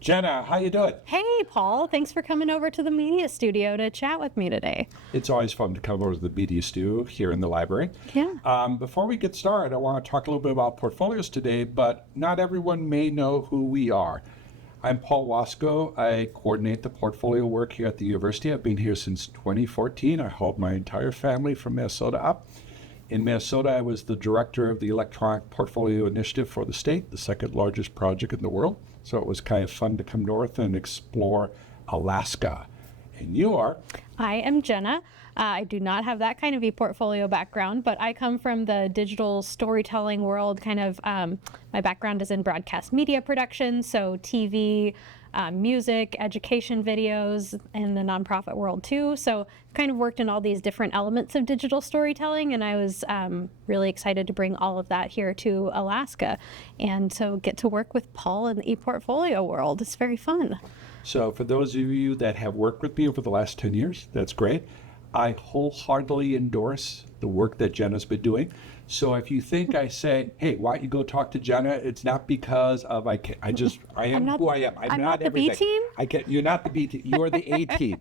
Jenna, how you doing? Hey, Paul. Thanks for coming over to the media studio to chat with me today. It's always fun to come over to the media studio here in the library. Yeah. Before we get started, I want to talk a little bit about portfolios today, but not everyone may know who we are. I'm Paul Wasko. I coordinate the portfolio work here at the university. I've been here since 2014. I hauled my entire family from Minnesota up. In Minnesota, I was the director of the Electronic Portfolio Initiative for the state, the second largest project in the world. So it was kind of fun to come north and explore Alaska. And you are? I am Jenna. I do not have that kind of ePortfolio background, but I come from the digital storytelling world. My background is in broadcast media production, so TV, music, education videos, and the nonprofit world too. So kind of worked in all these different elements of digital storytelling, and I was really excited to bring all of that here to Alaska, and so get to work with Paul in the ePortfolio world. It's very fun. So for those of you that have worked with me over the last 10 years, that's great. I wholeheartedly endorse the work that Jenna's been doing. So if you think I say, hey, why don't you go talk to Jenna? It's not because of I am who I am. I'm not the B team? You're not the B team. You are the A team.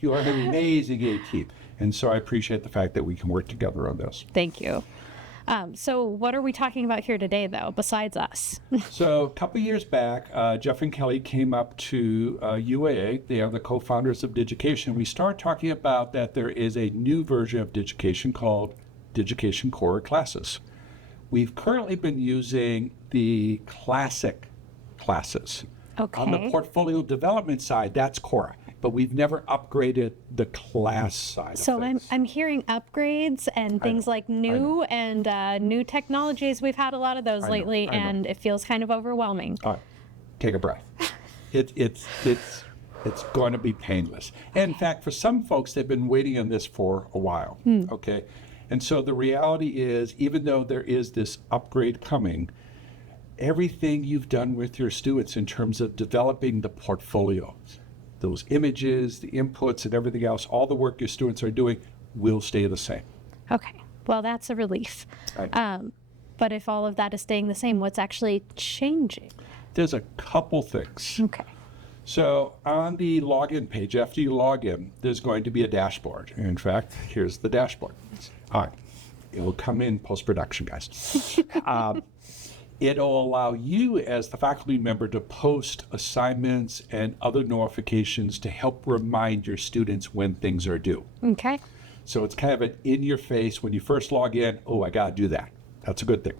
You are an amazing A team. And so I appreciate the fact that we can work together on this. Thank you. So what are we talking about here today, though, besides us? So a couple years back, Jeff and Kelly came up to UAA. They are the co-founders of Digication. We started talking about that there is a new version of Digication called Digication Kora Classes. We've currently been using the classic classes. Okay. On the portfolio development side, that's Kora. But we've never upgraded the class side. So of things. I'm hearing upgrades and things like new technologies. We've had a lot of those lately, and it feels kind of overwhelming. All right, take a breath. It's going to be painless. And in fact, for some folks, they've been waiting on this for a while. Okay, and so the reality is, even though there is this upgrade coming, everything you've done with your students in terms of developing the portfolio, those images, the inputs, and everything else, all the work your students are doing will stay the same. Okay, well, that's a relief. Right. But if all of that is staying the same, what's actually changing? There's a couple things. Okay. So on the login page, after you log in, there's going to be a dashboard. And in fact, here's the dashboard. All right, it will come in post-production, guys. It'll allow you as the faculty member to post assignments and other notifications to help remind your students when things are due. Okay. So it's kind of an in-your-face when you first log in, oh, I got to do that. That's a good thing.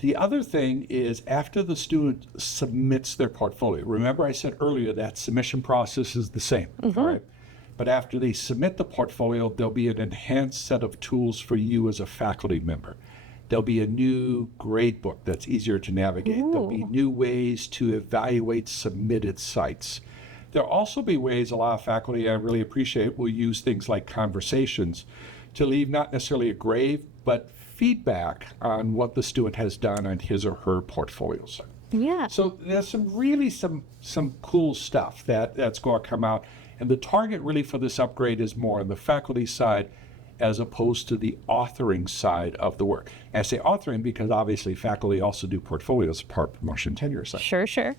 The other thing is after the student submits their portfolio, remember I said earlier that submission process is the same, all right? But after they submit the portfolio, there'll be an enhanced set of tools for you as a faculty member. There'll be a new grade book that's easier to navigate. Ooh. There'll be new ways to evaluate submitted sites. There'll also be ways a lot of faculty I really appreciate will use things like conversations to leave not necessarily a grade, but feedback on what the student has done on his or her portfolios. Yeah. So there's some cool stuff that's going to come out. And the target really for this upgrade is more on the faculty side as opposed to the authoring side of the work. And I say authoring because obviously faculty also do portfolios as part of promotion tenure side. Sure.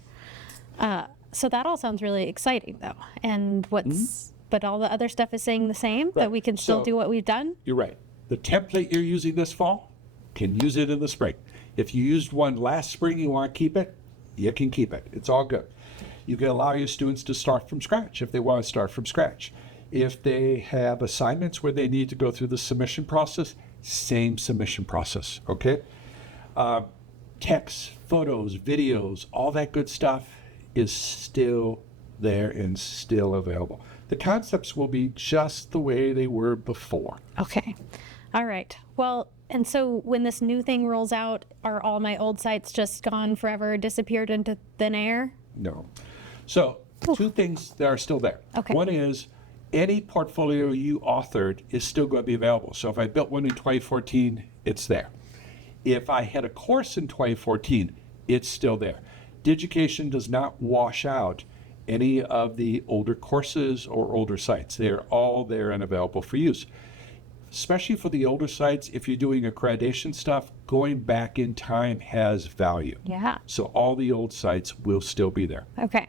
So that all sounds really exciting, though. And but all the other stuff is saying the same, that we can still do what we've done? You're right. The template you're using this fall, can use it in the spring. If you used one last spring, you want to keep it, you can keep it. It's all good. You can allow your students to start from scratch if they want to start from scratch. If they have assignments where they need to go through the submission process, same submission process, okay? Text, photos, videos, all that good stuff is still there and still available. The concepts will be just the way they were before. Okay. All right. Well, and so when this new thing rolls out, are all my old sites just gone forever, disappeared into thin air? No. So two things that are still there. Okay. One is any portfolio you authored is still going to be available. So if I built one in 2014, it's there. If I had a course in 2014, it's still there. Digication does not wash out any of the older courses or older sites. They're all there and available for use. especially for the older sites, if you're doing accreditation stuff, going back in time has value. Yeah. So all the old sites will still be there. Okay.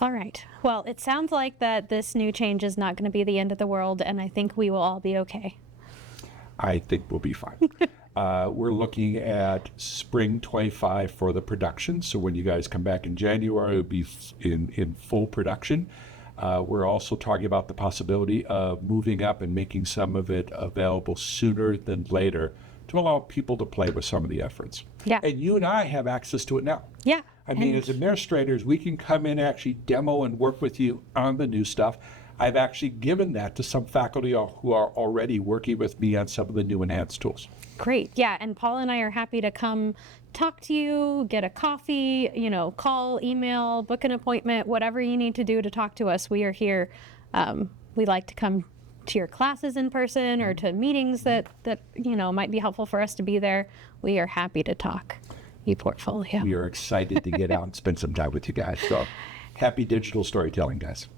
All right. Well, it sounds like that this new change is not going to be the end of the world, and I think we will all be okay. I think we'll be fine. We're looking at spring 25 for the production. So when you guys come back in January, it'll be in full production. We're also talking about the possibility of moving up and making some of it available sooner than later to allow people to play with some of the efforts. Yeah. And you and I have access to it now. Yeah. I mean, And- as administrators, we can come in and actually demo and work with you on the new stuff. I've actually given that to some faculty who are already working with me on some of the new enhanced tools. Great. Yeah. And Paul and I are happy to come talk to you, get a coffee, call, email, book an appointment, whatever you need to do to talk to us. We are here. We like to come to your classes in person or to meetings that might be helpful for us to be there. We are happy to talk ePortfolio. We are excited to get out and spend some time with you guys. So happy digital storytelling, guys.